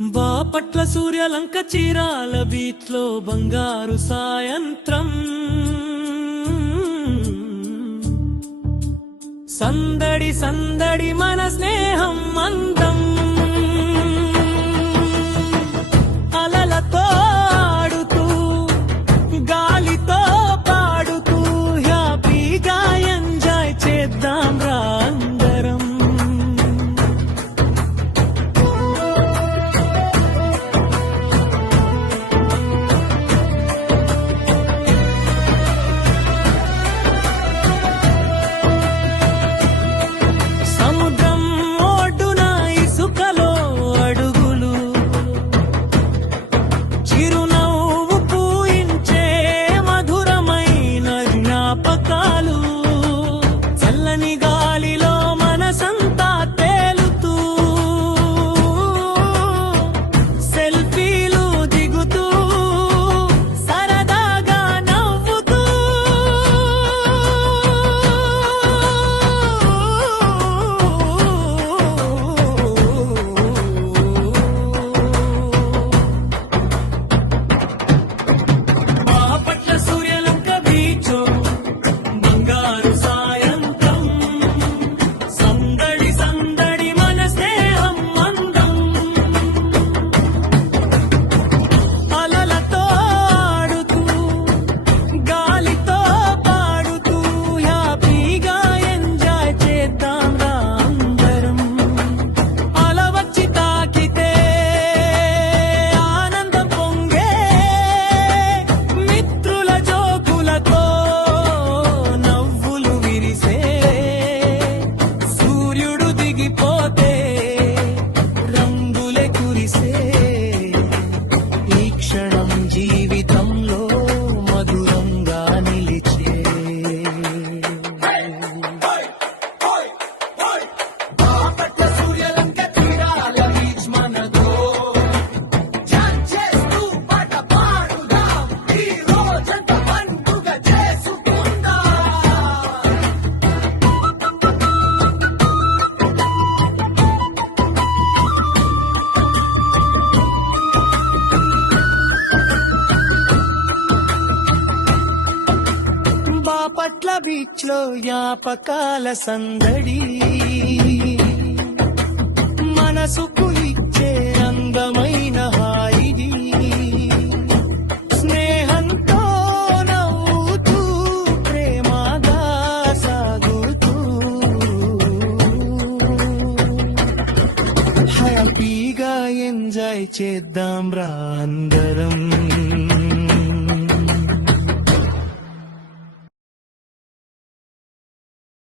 బాపట్ల సూర్యలంక చీరాల బీచ్లో బంగారు సాయంత్రం సందడి సందడి మన స్నేహం అందం అలలతో ఆడుతూ గాలితో పాడుతూ హ్యాపీగా ఎంజాయ్ చేద్దాం రా అందరం. సముద్రం ఒడ్డున ఇసుకలో అడుగులు చిరునవ్వు పూయించే మధురమైన జ్ఞాపకాలు చల్లని గాలిలో మనసంతా తేలుతూ సెల్ఫీలు దిగుతూ సరదాగా నవ్వుతూ బాపట్ల సూర్యలంక బీచ్ బంగారు సాయంత్రం సందడి సందడి మన స్నేహం అందం అలలతో ఆడుతూ గాలితో పాడుతూ హ్యాపీగా ఎంజాయ్ చేద్దాం రా అందరం. అల వచ్చి తాకితే ఆనందం పొంగే మిత్రుల జోకులతో నవ్వులు విరిసే సూర్యుడు దిగిపోతే రంగులే కురిసే ఈ క్షణం జీవితంలో మధురంగా నిలిచే. బాపట్ల సూర్యలంక తీరాల బీచ్ మనదో ఛాన్స్ చేస్తూ పాట పాడుదాం ఈ రోజంతా పండుగ చేసుకుందాం. బాపట్ల బీచ్ లో జ్ఞాపకాల సందడి మనసుకు ఇచ్చే అందమైన హాయిది స్నేహంతో నవ్వుతూ ప్రేమగా సాగుతూ హ్యాపీగా ఎంజాయ్ చేద్దాం రా అందరం.